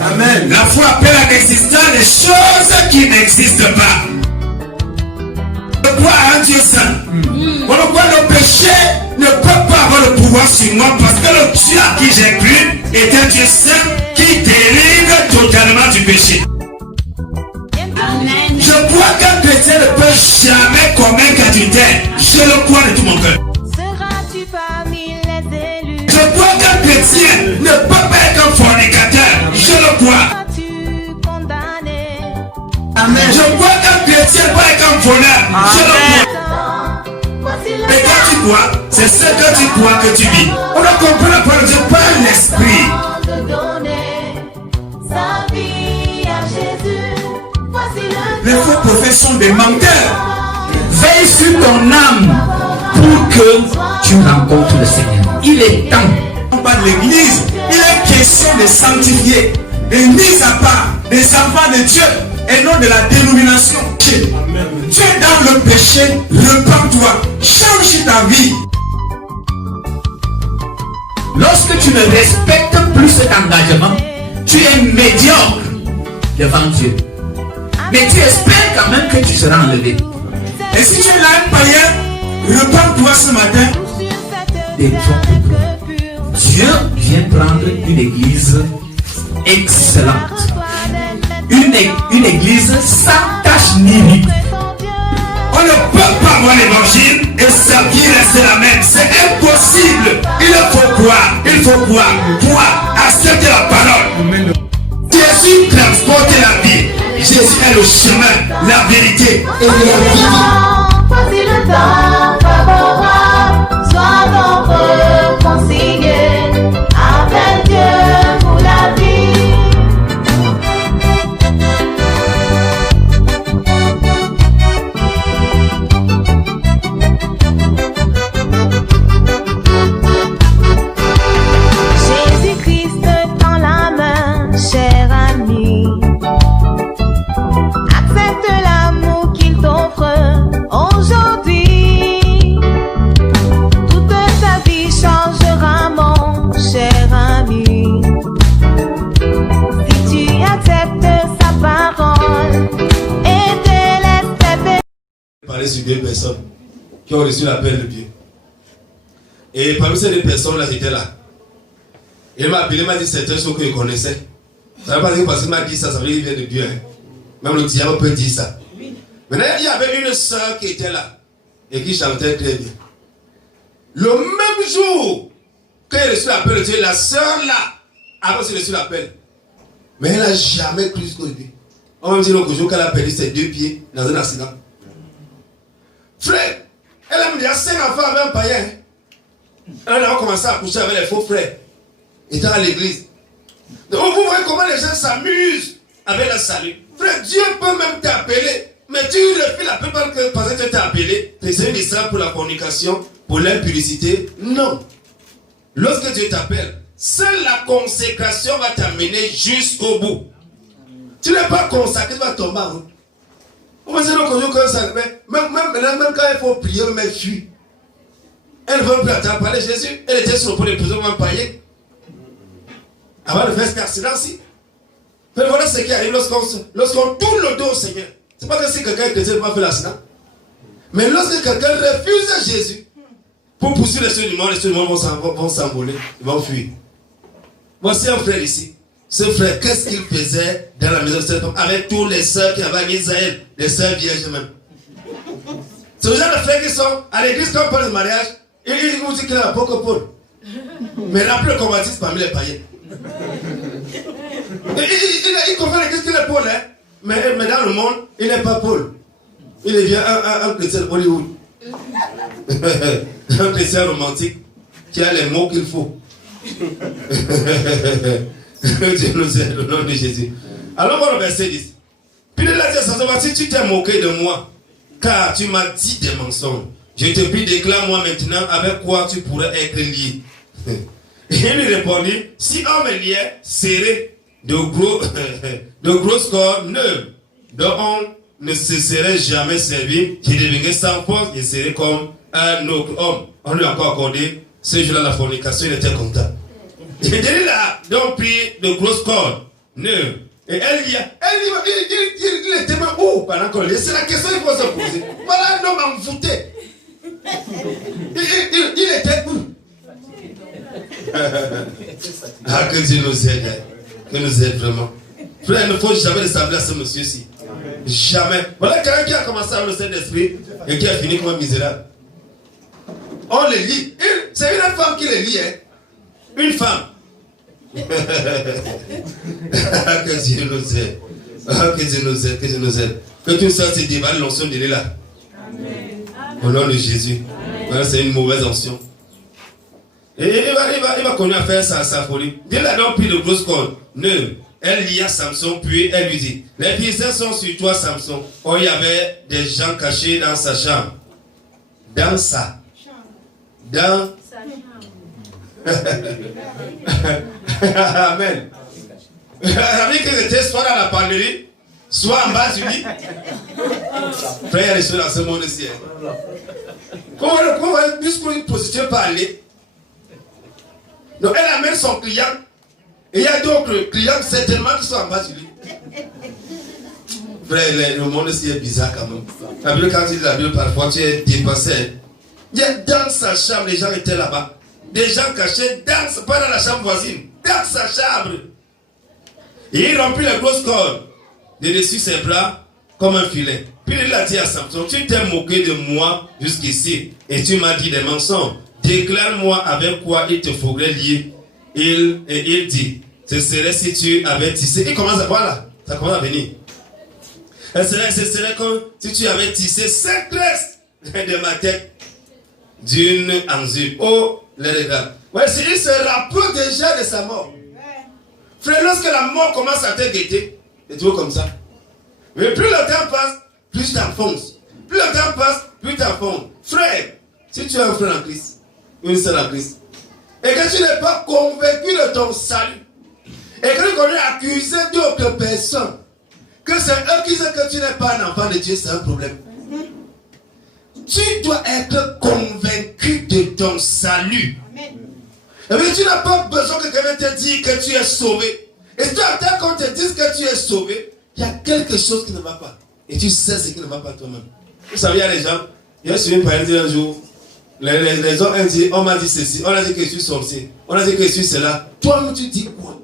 Amen. La foi appelle à l'existence les choses qui n'existent pas. Je crois à un Dieu saint. Voilà pourquoi le péché ne peut pas avoir le pouvoir sur moi, parce que le Dieu à qui j'ai cru est un Dieu saint qui délivre totalement du péché. Amen. Je crois qu'un chrétien ne peut jamais commettre adultère. Je le crois de tout mon cœur. Seras-tu parmi les élus? Je crois qu'un chrétien ne peut pas être un fornicateur. Je le crois. Seras-tu condamné? Amen. Je crois qu'un chrétien ne peut pas être un voleur. Je le crois. Mais quand tu crois, c'est ce que tu crois que tu vis. On a compris la parole de Dieu par l'esprit. Les faux prophètes sont des menteurs. Veille sur ton âme pour que tu rencontres le Seigneur. Il est temps. On parle de l'église. Il est question de sanctifier, de mise à part des enfants de Dieu et non de la dénomination. Tu es dans le péché, repens-toi, change ta vie. Lorsque tu ne respectes plus cet engagement, tu es médiocre devant Dieu. Mais tu espères quand même que tu seras enlevé. Et si tu es là un païen, repens-toi ce matin. Dieu vient prendre une église excellente. Une église sans tache ni ride. On ne peut pas avoir l'évangile et sa vie reste la même. C'est impossible. Il faut croire. Il faut croire. Croire. Accepter la parole. Jésus transporte la vie. Jésus est le chemin, la vérité et la vie. Voici le temps favorable. Sois donc réconcilié avec Dieu pour la vie. Jésus-Christ dans la main, cher ami. Accepte l'amour qu'il t'offre aujourd'hui. Toute ta vie changera, mon cher ami. Si tu acceptes sa parole et te laisses t'aider. Parler sur deux personnes qui ont reçu l'appel de Dieu. Et parmi ces deux personnes-là, j'étais là. Il m'a appelé, il m'a dit certaines choses que je connaissais. Ça ne veut pas dire parce qu'il m'a dit ça, ça veut dire qu'il vient de Dieu. Hein. Même le diable peut dire ça. Maintenant, il y avait une soeur qui était là et qui chantait très bien. Le même jour qu'elle a reçu l'appel de Dieu, la soeur là a reçu l'appel. Mais elle n'a jamais cru ce qu'on dit. On va me dire l'autre jour qu'elle a perdu ses deux pieds dans un accident. Frère, elle a mis 5 enfants avec un païen. Elle a commencé à coucher avec les faux frères. Étant à l'église. Donc vous voyez comment les gens s'amusent avec la salut. Frère, Dieu peut même t'appeler, mais tu refuses la plupart parce que Dieu t'a appelé. C'est une histoire pour la fornication, pour l'impudicité. Non. Lorsque Dieu t'appelle, seule la consécration va t'amener jusqu'au bout. Tu n'es pas consacré, tu vas tomber en route. On va dire même quand il faut prier, même elle fuit. Elle ne veut plus attendre parler Jésus. Elle était sur le point de prison, même païen. Avant de faire cet accident-ci. Mais voilà ce qui arrive lorsqu'on tourne le dos au Seigneur. Ce n'est pas que si quelqu'un est chrétien, il va faire l'accident. Mais lorsque quelqu'un refuse Jésus, pour poursuivre les choses du monde vont s'envoler, ils vont fuir. Voici un frère ici. Ce frère, qu'est-ce qu'il faisait dans la maison de cette femme avec tous les sœurs qui avaient mis à elle, les sœurs vierges même. C'est le genre de frères qui sont à l'église quand on parle de mariage, ils vous disent qu'il n'a pas que Paul. Mais rappelez le combattiste parmi les païens. Il confond l'église qu'il est Paul, hein? mais dans le monde, il n'est pas Paul. Il devient un chrétien de Hollywood. Un chrétien romantique qui a les mots qu'il faut. Dieu nous aide au nom de Jésus. Alors, voilà le verset 10. Puis il a dit à sa sœur, si tu t'es moqué de moi, car tu m'as dit des mensonges, je te prie, déclare-moi maintenant avec quoi tu pourrais être lié. Et il lui répondit, si homme est lié, serré de grosses cordes neuves, dont on ne se serait jamais servi, qui deviendrait sans force et serait comme un autre homme. On lui a encore accordé ce jour-là la fornication, il était content. Et là, donc pris de grosses cordes 9. Et il était même où pendant qu'on lit? C'est la question qu'il faut se poser. Voilà un homme envoûté. Il était où? Ah, que Dieu nous aide. Que nous aide vraiment. Frère, il ne faut jamais ressembler à ce monsieur-ci. Jamais. Voilà quelqu'un qui a commencé avec le Saint-Esprit et qui a fini comme un misérable. On le lit. C'est une femme qui le lit. Hein? Une femme. Que Dieu nous aide. Que Dieu nous aide. Que Dieu nous aide. Que tout ça se déballe l'onction de là. Au nom de Jésus. Voilà, c'est une mauvaise onction. Et il va continuer à faire sa folie. Dieu l'a donc pris de grosses cordes. 9. Elle lia Samson, puis elle lui dit: les Philistins sont sur toi, Samson. Oh, il y avait des gens cachés dans sa chambre. Dans sa chambre. Amen. Avec que j'étais soit dans la penderie, soit en bas du lit. Frère, il y a des choses dans ce monde-ci. Comment puisqu'une prostituée peut aller? Donc elle amène son client. Et il y a d'autres clients certainement qui sont en bas du lit. Frère, le monde ici est bizarre quand même. La Bible, quand tu lis la Bible, parfois tu es dépassé. Il y a dans sa chambre, les gens étaient là-bas. Des gens cachés dans, pas dans la chambre voisine, dans sa chambre. Et il remplit les grosses cordes de dessus ses bras comme un filet. Puis il a dit à Samson: tu t'es moqué de moi jusqu'ici et tu m'as dit des mensonges. Déclare-moi avec quoi il te faudrait lier. Il dit: ce serait si tu avais tissé. Il commence à voir là, ça commence à venir. Ce serait comme si tu avais tissé 5 tresses de ma tête d'une anzure. Oh, les regards. Ouais, il se rapproche déjà de sa mort. Frère, lorsque la mort commence à te guetter, et tu vois comme ça. Mais plus le temps passe, plus tu t'enfonces. Plus le temps passe, plus tu t'enfonces. Frère, si tu as un frère en Christ, une sœur en Christ, et que tu n'es pas convaincu de ton salut, et que tu connais accuser d'autres personnes, que c'est eux qui disent que tu n'es pas un enfant de Dieu, c'est un problème. Tu dois être convaincu de ton salut. Et puis tu n'as pas besoin que quelqu'un te dise que tu es sauvé. Et tu attends qu'on te dise que tu es sauvé, il y a quelque chose qui ne va pas. Et tu sais ce qui ne va pas toi-même. Vous savez, il y a des gens, il y a suivi une parole un jour, les gens ont dit: on m'a dit ceci, on a dit que je suis sorcier, on a dit que je suis cela. Toi-même tu dis quoi?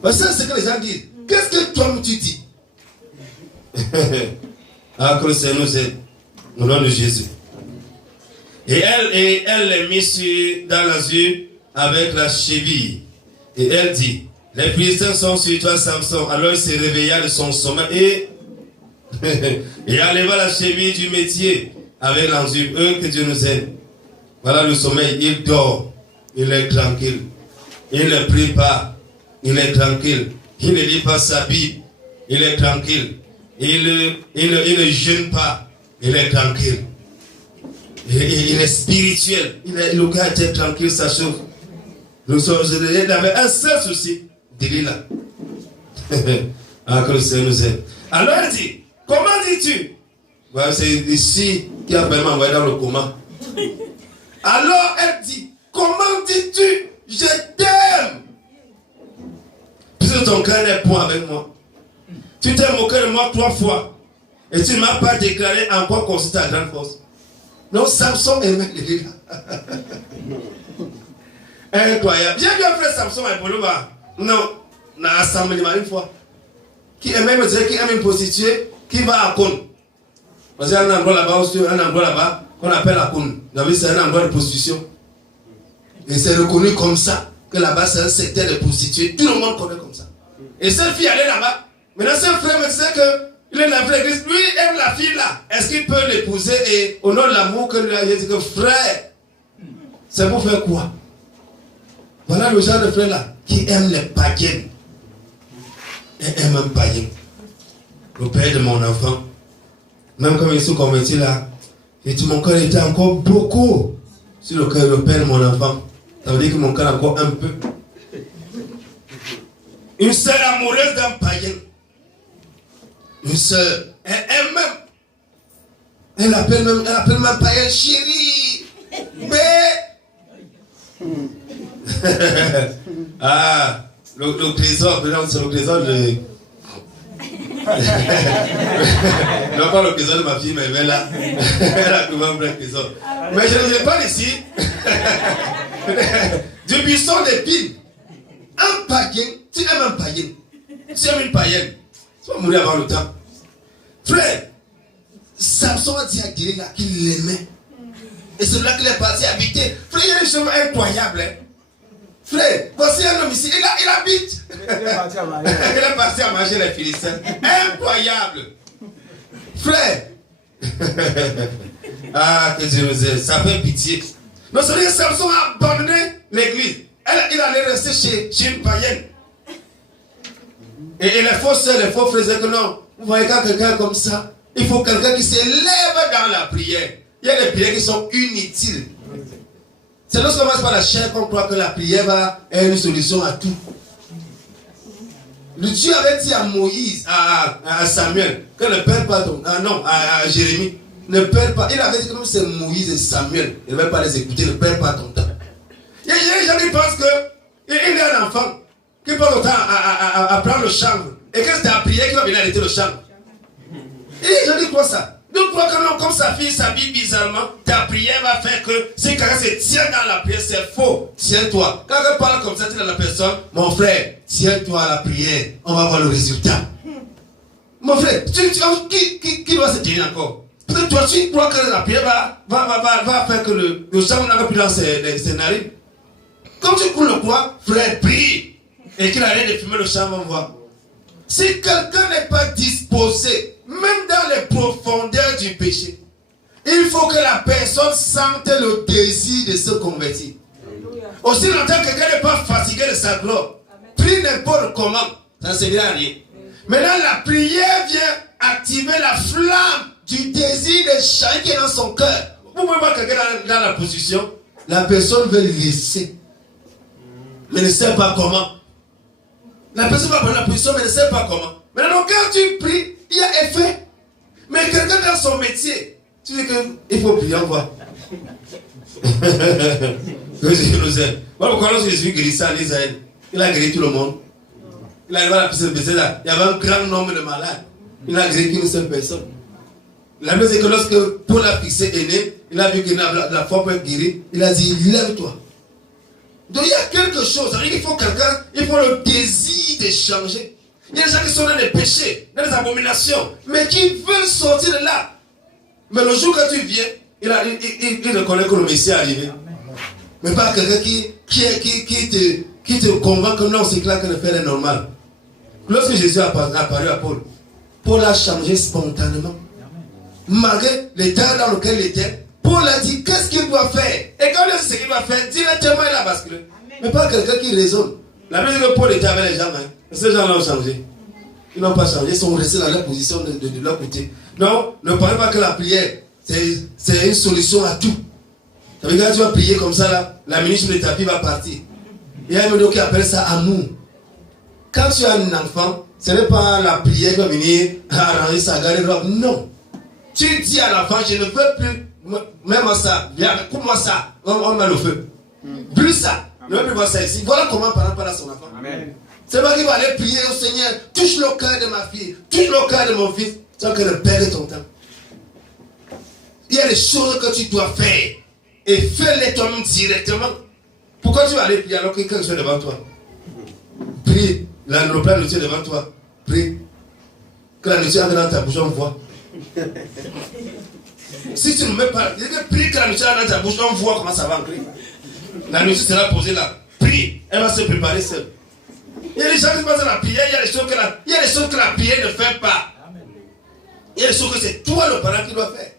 Parce que c'est ce que les gens disent. Qu'est-ce que toi-même tu dis? Ah, que le Seigneur nous aide. Au nom de Jésus. Et elle les mit dans l'azur avec la cheville. Et elle dit: les Philistins sont sur toi, Samson. Alors il se réveilla de son sommeil et enleva la cheville du métier avec l'azur. Que Dieu nous aide. Voilà le sommeil. Il dort. Il est tranquille. Il ne prie pas. Il est tranquille. Il ne lit pas sa Bible. Il est tranquille. Il ne jeûne pas. Il est tranquille. Il est spirituel. Le gars était tranquille, ça chauffe. Il avait un seul souci. Delilah. Ah, que le Seigneur nous aide. Alors elle dit: comment dis-tu? Ouais, c'est ici qui a vraiment envoyé dans le coma. Alors elle dit: comment dis-tu? Je t'aime. Puisque ton cœur n'est point avec moi. Tu t'es moqué de moi 3 fois. Et tu ne m'as pas déclaré en quoi consiste ta grande force. Non, Samson aimait les gars. Incroyable. J'ai vu un frère Samson à Poloba. Non, on a assemblé une fois. Qui aimait me dire qu'il aime une prostituée qui va à Cône. Parce qu'il y a un endroit là-bas, qu'on appelle à Cône. C'est un endroit de prostitution. Et c'est reconnu comme ça, que là-bas c'est un secteur de prostituées. Tout le monde connaît comme ça. Et cette fille allait là-bas. Maintenant, ce frère me disait que il est dans l'église, lui aime la fille là. Est-ce qu'il peut l'épouser? Et au nom de l'amour que lui a dit que frère, c'est pour faire quoi? Voilà le genre de frère là qui aime les païens. Et aime un païen. Le père de mon enfant, même quand il s'est converti là, et mon cœur était encore beaucoup sur le cœur le père de mon enfant. Ça veut dire que mon cœur encore un peu. Une sœur amoureuse d'un païen. Une sœur, elle appelle même païen chérie. Mais ah, le trésor, c'est le trésor de... non, pas le trésor de ma fille, mais elle là. Elle a trouvé un vrai trésor. Mais je ne l'ai pas ici. Du buisson des piles. Un païen, tu aimes un païen. Tu aimes une païenne. Tu vas mourir avant le temps. Frère, Samson a dit à Delilah qu'il l'aimait. Et c'est là qu'il est parti habiter. Frère, il y a des choses incroyables. Hein. Frère, voici un homme ici, il habite. Il est parti à manger les Philistins. Incroyable. Frère. Ah, que Dieu nous aide. Ça fait pitié. Non, c'est vrai que Samson a abandonné l'église. Il allait rester chez une païenne. Et les faux soeurs, les faux frères disaient que non, vous voyez quand quelqu'un comme ça, il faut quelqu'un qui se lève dans la prière. Il y a des prières qui sont inutiles. C'est lorsqu'on passe par la chair qu'on croit que la prière va être une solution à tout. Le Dieu avait dit à Moïse, à Samuel, que ne perds pas ton... à Jérémie, ne perds pas. Il avait dit que même c'est Moïse et Samuel, il ne va pas les écouter, ne perds pas ton temps. Il y a des gens qui pensent qu'il est un enfant, qui passe le temps à prendre le chanvre, et que c'est ta prière qui va venir arrêter le chanvre. Et les gens qui croient ça. Donc, crois que non, comme sa fille s'habille bizarrement, ta prière va faire que si quelqu'un se tient dans la prière, c'est faux. Tiens-toi. Quand on parle comme ça, tu dis à la personne, mon frère, tiens-toi à la prière, on va voir le résultat. Mon frère, qui doit se tenir encore? Peut-être toi, tu crois que la prière va faire que le sang n'a plus dans ses narines. Comme tu le crois, frère, prie. Et qu'il arrête de fumer le sang, on va voir. Si quelqu'un n'est pas disposé, même dans les profondeurs du péché, il faut que la personne sente le désir de se convertir. Aussi longtemps que quelqu'un n'est pas fatigué de sa gloire, prie n'importe comment, ça ne servira à rien. Maintenant, la prière vient activer la flamme du désir de chacun qui est dans son cœur. Vous pouvez voir quelqu'un dans la position, la personne veut le laisser, mais ne sait pas comment. La personne va prendre la position, mais ne sait pas comment. Maintenant, quand tu pries, il y a effet. Mais quelqu'un dans son métier, tu dis qu'il faut prier encore. Que Dieu nous aide. Voilà pourquoi lorsque Jésus guérit ça en Israël, il a guéri tout le monde. Il arrive à la piscine de Bethesda, il y avait un grand nombre de malades. Il n'a guéri qu'une seule personne. La chose c'est que lorsque Paul a fixé aîné, il a vu que la foi peut être guérie, il a dit lève-toi. Donc il y a quelque chose, ça veut dire qu'il faut quelqu'un, il faut le désir de changer. Il y a des gens qui sont dans des péchés, dans des abominations, mais qui veulent sortir de là. Mais le jour que tu viens, il reconnaît que le Messie est arrivé. Mais pas quelqu'un qui te convainc que non, c'est clair que le faire est normal. Lorsque Jésus a apparu à Paul, Paul a changé spontanément. Malgré l'état dans lequel il était, Paul a dit qu'est-ce qu'il doit faire. Et quand il a dit ce qu'il doit faire, directement il a basculé. Mais pas quelqu'un qui raisonne. La musique que Paul était avec les gens, hein. Ces gens-là ont changé. Ils n'ont pas changé, ils sont restés dans leur position de leur côté. Non, ne parlez pas que la prière, c'est une solution à tout. Ça veut dire que quand tu vas prier comme ça, là, la ministre de ta vie va partir. Il y a un mot qui appelle ça amour. Quand tu as un enfant, ce n'est pas la prière qui va venir arranger sa garde-robe. Non. Tu dis à l'enfant, je ne veux plus, même ça, viens, coupe-moi ça, on met le feu. Plus ça, ne veux plus voir ça ici. Voilà comment parler à son enfant. Amen. C'est pas qu'il va aller prier au Seigneur, touche le cœur de ma fille, touche le cœur de mon fils, sans que ne perde ton temps. Il y a des choses que tu dois faire, et fais-les toi-même directement. Pourquoi tu vas aller prier alors que quelqu'un est devant toi? Prie, le plat de nourriture est devant toi. Prie. Que la nourriture entre dans ta bouche, on voit. Si tu ne mets pas, il y a que prie que la nourriture entre dans ta bouche, on voit comment ça va entrer. La nourriture sera posée là. Prie, elle va se préparer seule. Il y a des gens qui pensent à la prière, il y a des choses que la prière ne fait pas. Il y a des choses que c'est toi le parent qui doit faire.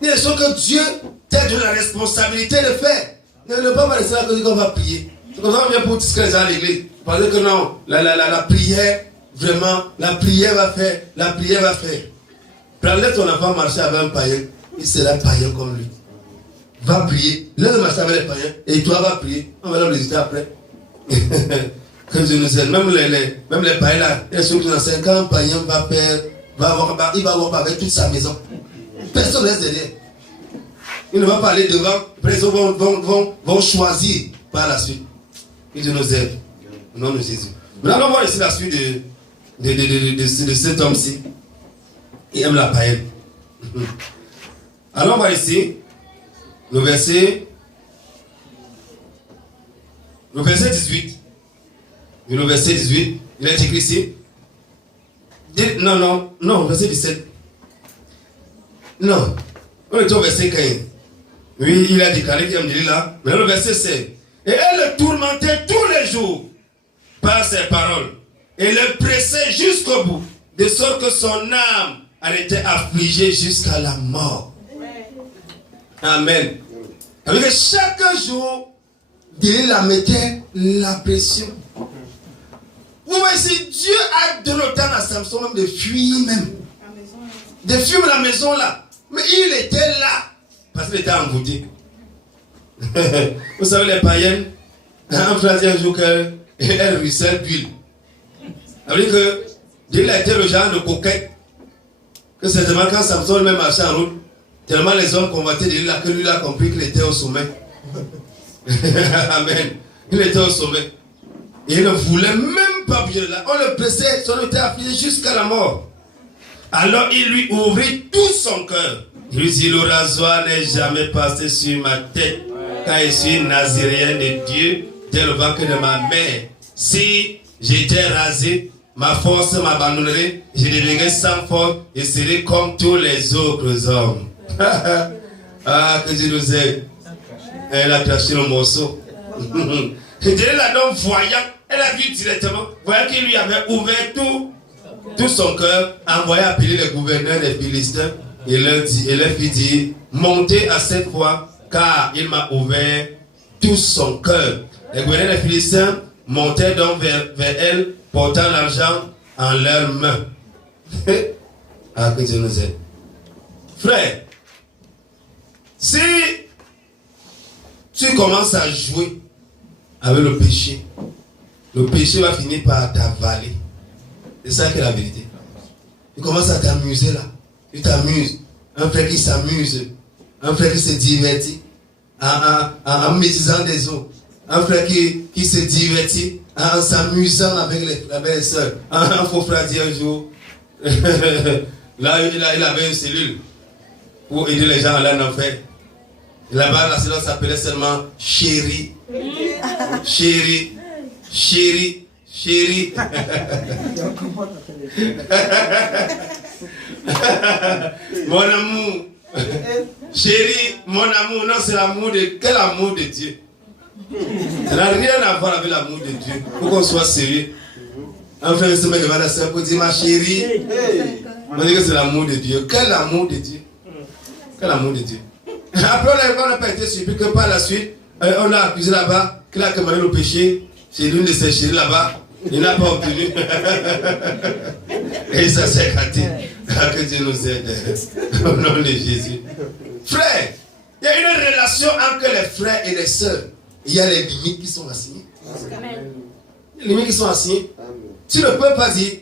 Il y a des choses que Dieu t'a donné la responsabilité de faire. Ne pas laisser la chose qu'on va prier. C'est comme ça qu'on vient pour discuter les gens à l'église. Parce que non, la prière, vraiment, la prière va faire. Prends-le ton enfant marcher avec un païen, il sera païen comme lui. Va prier, laisse marcher avec les païens, et toi va prier. On va le résultat après. Que Dieu nous aide. Même les païens là, il y a ceux qui nous enseignent, quand un païen va faire, il va avoir avec toute sa maison. Personne ne reste derrière. Il ne va pas aller devant, après ils vont choisir par la suite. Que Dieu nous aide. Au nom de Jésus. Maintenant, allons voir ici la suite de cet homme-ci. Il aime la païenne. Allons voir ici le verset 18. Le verset 18, il est écrit ici. Non, verset 17. Non, on est au verset 15. Oui, il a déclaré qu'il aime dire là. Mais le verset 16. Et elle le tourmentait tous les jours par ses paroles. Et le pressait jusqu'au bout. De sorte que son âme a été affligée jusqu'à la mort. Amen. Avec chaque jour, Dieu la mettait la pression. Vous voyez, si Dieu a donné le temps à Samson même de fuir même. De fuir la maison là. Mais il était là. Parce qu'il était envoûté. Vous savez, les païennes, un frère dit un jour qu'elle ruisselle d'huile. Ça veut dire que Dieu a été le genre de coquette. Que certainement quand Samson même marchait en route, tellement les hommes convoitaient de lui là que lui a compris qu'il était au sommet. Amen. Il était au sommet. Et il ne voulait même pas bouger là. On le pressait, son était affligé jusqu'à la mort. Alors il lui ouvrit tout son cœur. Il lui dit, le rasoir n'est jamais passé sur ma tête, car je suis naziréen de Dieu, dès le ventre de ma mère. Si j'étais rasé, ma force m'abandonnerait, je deviendrais sans force et serais comme tous les autres hommes. Ah, que Dieu nous aide. Elle a craché le morceau. Et Dieu la donne voyant, elle a vu directement, voyant qu'il lui avait ouvert tout son cœur, envoyé appeler les gouverneurs des Philistins et leur fit dire, montez à cette fois, car il m'a ouvert tout son cœur. Les gouverneurs des Philistins montaient donc vers elle, portant l'argent en leurs mains. Ah, que Dieu nous aide. Frère, si tu commences à jouer avec le péché va finir par t'avaler. C'est ça qui est la vérité. Tu commences à t'amuser là. Tu t'amuses. Un frère qui s'amuse. Un frère qui se divertit en médisant des autres. Un frère qui se divertit en s'amusant avec les soeurs. Un faux frère dit un jour, là il avait une cellule pour aider les gens à aller en enfer. Là-bas, la cellule s'appelait seulement chérie. Chérie. Chérie. Chérie. Mon amour. Chérie, mon amour. Non, c'est l'amour de... Quel amour de Dieu? Ça n'a rien à voir avec l'amour de Dieu. Pour qu'on soit sérieux. Un frère se met devant la sœur pour dire ma chérie. On dit que c'est l'amour de Dieu. Quel amour de Dieu? Quel amour de Dieu? Après, on n'a pas été surpris que par la suite, on a accusé là-bas qu'il a commandé le péché chez l'une de ses chéries là-bas. Il n'a pas obtenu. Et ça s'est gâté. Que Dieu nous aide. Au nom de Jésus. Frère, il y a une relation entre les frères et les sœurs. Il y a les limites qui sont assignées. Les limites qui sont assignées. Tu ne peux pas dire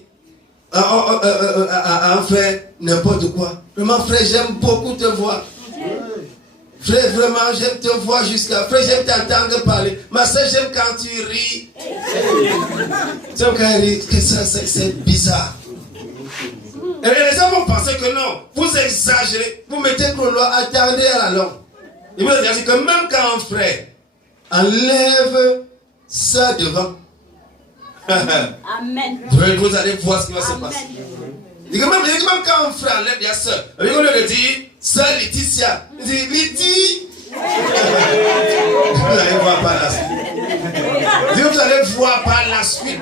à un frère n'importe quoi. Vraiment, frère, j'aime beaucoup te voir. Frère, vraiment, j'aime te voir jusqu'à... Frère, j'aime t'entendre parler. Ma soeur, j'aime quand tu ris. J'aime quand tu ris. Que ça, c'est bizarre. Et les gens vont penser que non. Vous exagérez. Vous mettez trop loin. Attendez à la longue. Il vous dire que même quand un frère enlève ça devant. Amen. Vous allez voir ce qui va se passer. Il dit que même quand un frère enlève la soeur, on lui dit, sœur Laetitia, il dit, Lydie. Vous allez voir par la suite. Vous allez voir par la suite.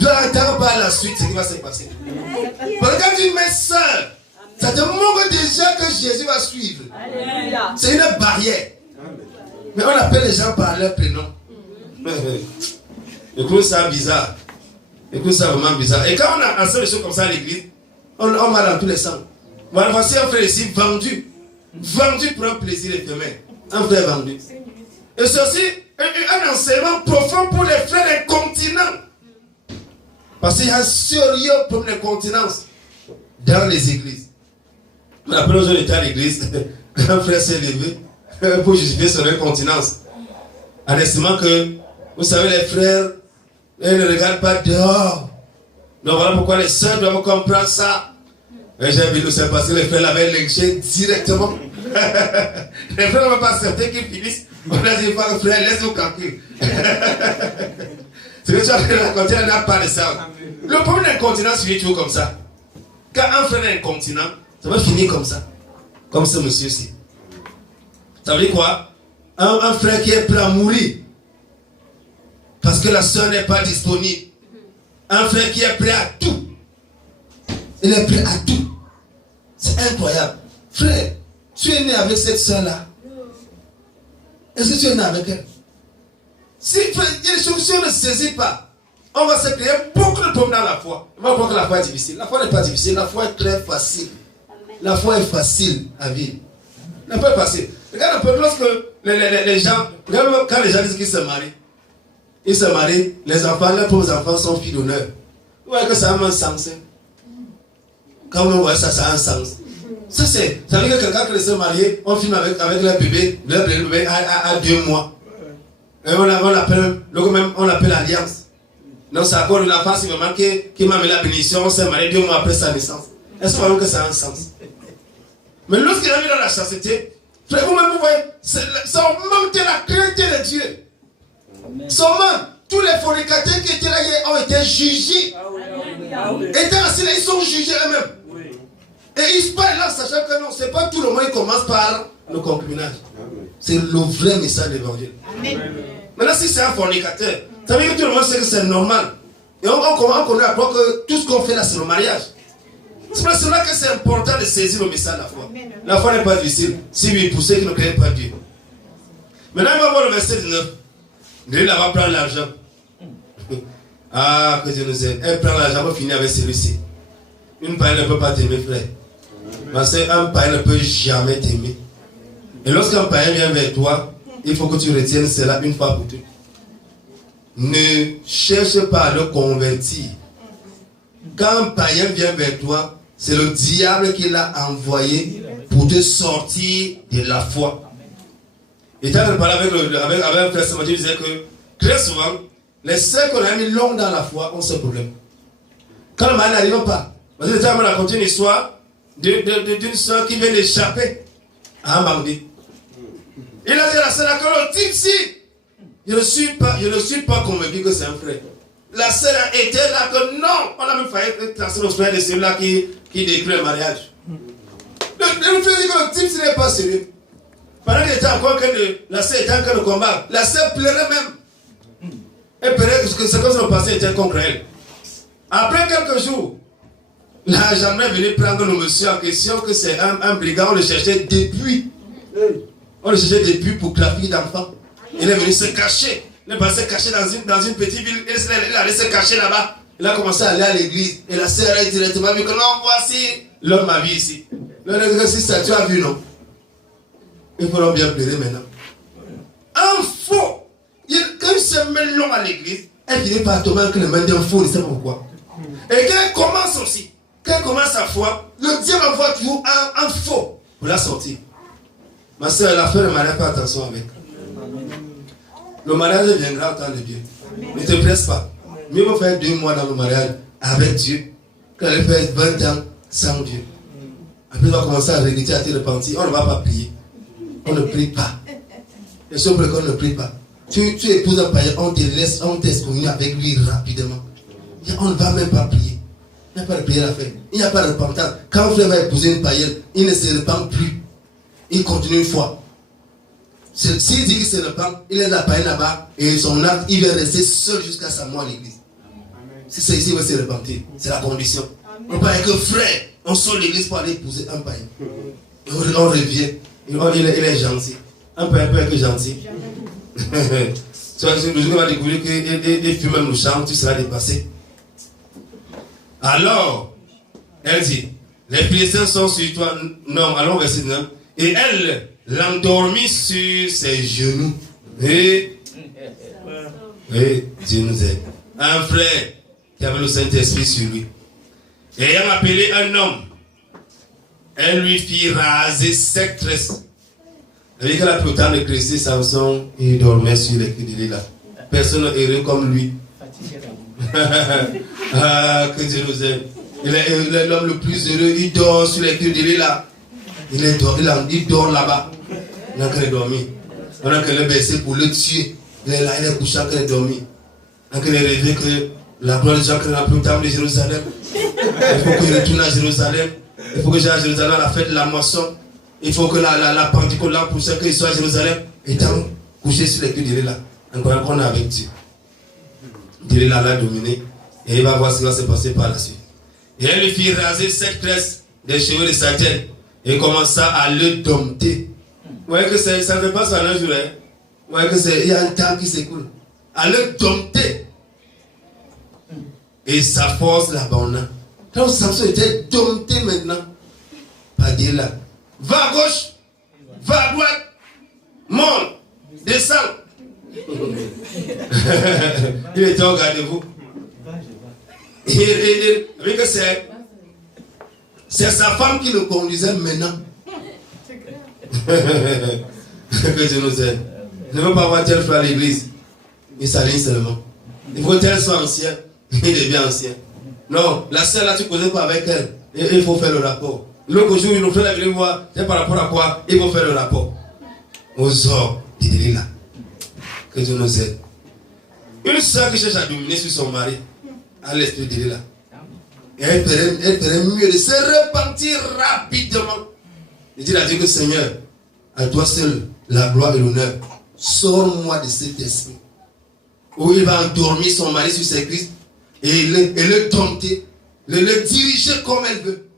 Vous allez entendre par la suite ce qui va se passer. Parce que quand tu mets sœur, ça te montre déjà que Jésus va suivre. C'est une barrière. Mais on appelle les gens par leur prénom. Écoute ça bizarre. Écoute ça vraiment bizarre. Et quand on a enseigné des choses comme ça à l'église, on va dans tous les sens. Voilà, voici un frère ici vendu. Vendu pour un plaisir éphémère. Un frère vendu. Et c'est aussi un enseignement profond pour les frères incontinents. Parce qu'il y a un sérieux problème d'incontinence dans les églises. La première fois que j'étais à l'église, un frère s'est levé pour justifier son incontinence. En estimant que, vous savez, les frères Et ne regarde pas dehors. Donc voilà pourquoi les sœurs doivent comprendre ça. Et j'ai vu, c'est parce que les frères l'avaient lynché directement. Les frères ne vont pas accepter qu'ils finissent. On a dit, frère, laisse-nous calculer. C'est que tu as fait la continent, n'a pas de ça. Le problème d'un continent, c'est toujours comme ça. Quand un frère est incontinent, ça va finir comme ça. Comme ce monsieur-ci. Ça veut dire quoi? Un frère qui est prêt à mourir. Parce que la soeur n'est pas disponible. Un frère qui est prêt à tout. Il est prêt à tout. C'est incroyable. Frère, tu es né avec cette soeur-là. Est-ce que tu es né avec elle? Si il y a des choses, si on ne saisit pas, on va se créer beaucoup de problèmes dans la foi. On va croire que la foi est difficile. La foi n'est pas difficile. La foi est très facile. La foi est facile à vivre. La foi est facile. Regarde un peu, lorsque les gens, regarde quand les gens disent qu'ils se marient. Ils se marient, les enfants, leurs pauvres enfants sont filles d'honneur. Vous voyez que ça a un sens. Quand on voit ça, ça a un sens. Ça veut dire que quelqu'un qui se marie, on filme avec leur bébé à 2 mois. Et on l'appelle alliance. Donc c'est encore une enfant qui m'a mis la bénédiction, on s'est marié 2 mois après sa naissance. Est-ce que ça a un sens? Mais lorsqu'il a mis dans la chasteté, frère, vous-même vous voyez, ça augmente la crainte de Dieu. Seulement, tous les fornicateurs qui étaient là hier ont été jugés. Étant assis là, ils sont jugés eux-mêmes. Et ils se parlent là, sachant que non, c'est pas tout le monde qui commence par le concubinage. C'est le vrai message de l'évangile. Maintenant, si c'est un fornicateur, ça veut dire que tout le monde sait que c'est normal. Et on connaît à croire que tout ce qu'on fait là, c'est le mariage. C'est pour cela que c'est important de saisir le message de la foi. La foi n'est pas difficile. Si oui, pour ceux qui ne connaissent pas Dieu. Maintenant, il va voir le verset 19. Dieu là va prendre l'argent. Ah, que Dieu nous aide. Elle prend l'argent pour finir avec celui-ci. Une païenne ne peut pas t'aimer, frère. Parce qu'un païen ne peut jamais t'aimer. Et lorsqu'un païen vient vers toi, il faut que tu retiennes cela une fois pour toutes. Ne cherche pas à le convertir. Quand un païen vient vers toi, c'est le diable qui l'a envoyé pour te sortir de la foi. Et quand on parlait avec un frère ce matin, il disait que très souvent, les sœurs qu'on a mis longs dans la foi ont ce problème. Quand le mari n'arrive pas, parce que on a raconté une histoire d'une sœur qui vient d'échapper à un bandit. Il a dit à la sœur, le type si, je ne suis pas convaincu que c'est un frère. La sœur était là que non, on a même failli tracer le frère de celui-là qui décrit le mariage. Le frère dit que le type ce n'est pas sérieux. Pendant qu'il était encore la sœur était en train de combattre, la sœur pleurait même. Elle pleurait parce que ce que son passé était contre elle. Après quelques jours, la gendarmerie est venue prendre le monsieur en question que c'est un brigand, on le cherchait depuis. On le cherchait depuis pour trafic d'enfants. Il est venu se cacher. Il est passé caché dans une petite ville. Il allait se cacher là-bas. Il a commencé à aller à l'église. Et la sœur a directement vu que non, voici l'homme ma vie ici. Le ça, tu as vu, non? Il faut bien pleurer maintenant. Un faux. Quand il se met long à l'église, elle finit par tomber que le main d'un faux, il ne sait pas pourquoi. Et quand elle commence aussi, quand elle commence sa foi, le diable envoie toujours un faux pour la sortir. Ma soeur, elle a fait le mariage, fais attention avec. Le mariage viendra au temps de Dieu. Ne te presse pas. Mieux vaut faire 2 mois dans le mariage avec Dieu qu'elle fait 20 ans sans Dieu. Après, on va commencer à regretter, à te repentir. On ne va pas prier. On ne prie pas. Et c'est pour qu'on ne prie pas. Tu épouses un païen, on te laisse, on t'excommunie avec lui rapidement. On ne va même pas prier. Il n'y a pas de prière à faire. Il n'y a pas de repentance. Quand un frère va épouser une païenne, il ne se repent plus. Il continue une fois. S'il dit qu'il se repent, il est la païenne là-bas et son acte, il va rester seul jusqu'à sa mort à l'église. Si c'est ici, il va se repentir. C'est la condition. On ne peut pas être que frère, on sort l'église pour aller épouser un païen. Et on revient. Il est gentil. Un païen peut être gentil. Tu vas découvrir que fume même le chant, tu seras dépassé. Alors, elle dit, les Philistins sont sur toi. Non, allons au verset 9. Et elle l'endormit sur ses genoux. Et Dieu nous aide. Un frère qui avait le Saint-Esprit sur lui. Ayant appelé un homme, elle lui fit raser 7 tresses. Avec la plus tard de Christ, Samson, il dormait sur les cris de l'île là. Personne n'est heureux comme lui. Ah, que Dieu nous aime. Il est l'homme le plus heureux. Il dort sur les pieds de l'île là. Il dort là-bas. Il n'a qu'à dormir. On a qu'à le baisser pour le tuer. Il est là, il est couché, il est dormi. On a qu'à rêver que la gloire de Dieu est la plus table de Jérusalem. Il faut qu'il retourne à Jérusalem. Il faut que j'aille à Jérusalem à la fête de la moisson. Il faut que la Pentecôte là pour ça qu'il soit à Jérusalem. Étant couché sur les pieds de l'île là. Encore qu'on est avec Dieu. Dieu l'a dominé. Et il va voir ce qui va se passer par la suite. Et elle lui fit raser 7 tresses des cheveux de sa tête. Et commença à le dompter. Vous voyez que ça ne fait pas ça un jour. Hein? Vous voyez que il y a un temps qui s'écoule. À le dompter. Et sa force l'abandonna. Donc Samson était dompté maintenant. Par Dieu là. Va à gauche. Va à droite. Monte. Descends. Il était au gardez-vous. Avec c'est sa femme qui le conduisait maintenant. Que Dieu nous aide. Ne veut pas voir tel frère à l'église. Il s'aligne seulement. Il faut que tel soit ancien. Il devient ancien. Non, la sœur là, tu ne connais pas avec elle. Il faut faire le rapport. L'autre jour, il nous fait la venir voir. C'est par rapport à quoi? Il faut faire le rapport. Aux hommes, il est là. Que Dieu nous aide. Une sœur qui cherche à dominer sur son mari, à l'esprit de là. Et elle ferait mieux de se repentir rapidement. Et dire à Dieu que Seigneur, à toi seul la gloire et l'honneur. Sors-moi de cet esprit. Où il va endormir son mari sur ses cuisses et le dompter, le diriger comme elle veut.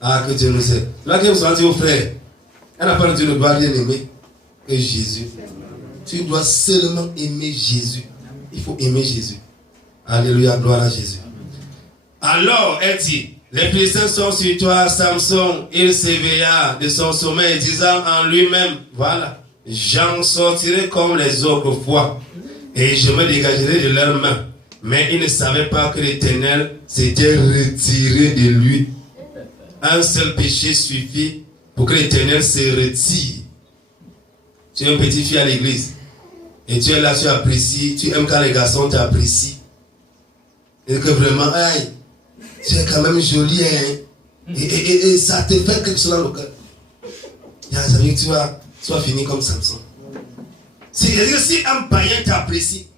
Ah, que Dieu nous aide. Là, qu'elle vous a dit au frère, elle n'a pas dit de doit bien aimer que Jésus. Tu dois seulement aimer Jésus. Il faut aimer Jésus. Alléluia, gloire à Jésus. Alors, elle dit, les Philistins sont sur toi, Samson. Il s'éveilla de son sommeil, disant en lui-même, voilà, j'en sortirai comme les autres fois, et je me dégagerai de leurs mains. Mais il ne savait pas que l'Éternel s'était retiré de lui. Un seul péché suffit pour que l'Éternel se retire. Tu es un petit fille à l'église. Et tu es là, tu apprécies. Tu aimes quand les garçons t'apprécient. Et que vraiment, aïe, tu es quand même jolie. Hein? Et ça te fait quelque chose dans le cœur. Ça veut dire que tu vas finir comme Samson. Si un païen t'apprécie,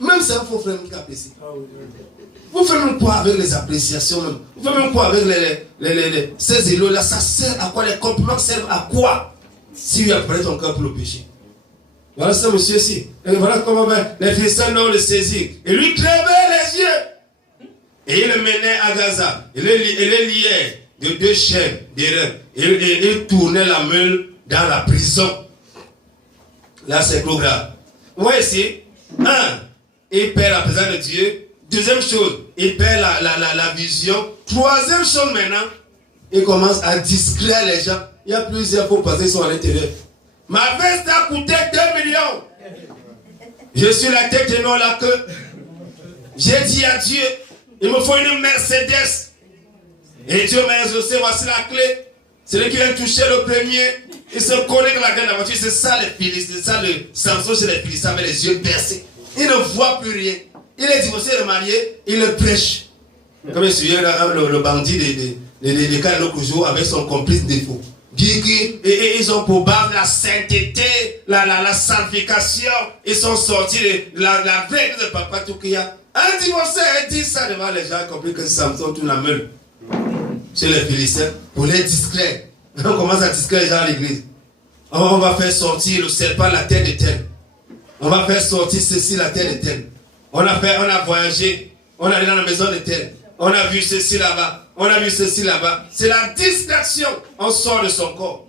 même c'est un faux frère qui t'apprécie. Vous faites même quoi avec les appréciations même? Vous faites même quoi avec ces éloges-là? Ça sert à quoi? Les compliments servent à quoi? Si tu as préparé ton cœur pour le péché. Voilà ça, monsieur-ci. Et voilà comment les Philistins l'ont le saisi. Et lui crevait les yeux. Et il le menait à Gaza. Il le liait de 2 chaînes d'airain. Et il tournait la meule dans la prison. Là, c'est trop grave. Vous voyez ici, il perd la présence de Dieu. Deuxième chose, il perd la vision. Troisième chose maintenant, il commence à distraire les gens. Il y a plusieurs pour passer sur l'intérieur. Ma veste a coûté 2 millions. Je suis la tête et non la queue. J'ai dit à Dieu, il me faut une Mercedes. Et Dieu m'a exaucé, voici la clé. Celui qui vient toucher le premier, il se connecte à la clé de la voiture. C'est ça les Philistins, c'est ça le Samson chez les Philistins avec les yeux percés. Il ne voit plus rien. Il est divorcé, il est marié, il le prêche. Comme je me souviens, le bandit de cas l'autre jour avec son complice défaut. Dit qu'ils ont pour base la sainteté, la sanctification. Ils sont sortis de la vraie de papa tout qu'il y a. Un divorcé a dit ça devant les gens, a compris que Samson tourne la meule chez les Philistins pour les distraire. On commence à distraire les gens à l'église. On va faire sortir le serpent la terre de tel. On va faire sortir ceci la terre de tel. On a voyagé, on est allé dans la maison de tel. On a vu ceci là-bas, on a vu ceci là-bas. C'est la distraction. On sort de son corps.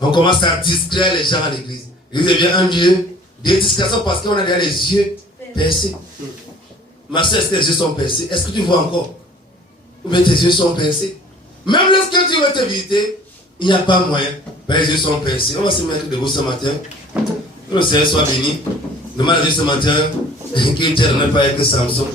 On commence à distraire les gens à l'église. L'église devient un lieu de distraction parce qu'on a déjà les yeux percés. Ma soeur, est-ce que tes yeux sont percés? Est-ce que tu vois encore? Ou bien tes yeux sont percés? Même lorsque tu veux te visiter, il n'y a pas moyen. Ben, les yeux sont percés. On va se mettre debout ce matin. Que le Seigneur soit béni. Demande à Dieu ce matin qu'il ne t'aide pas avec Samson.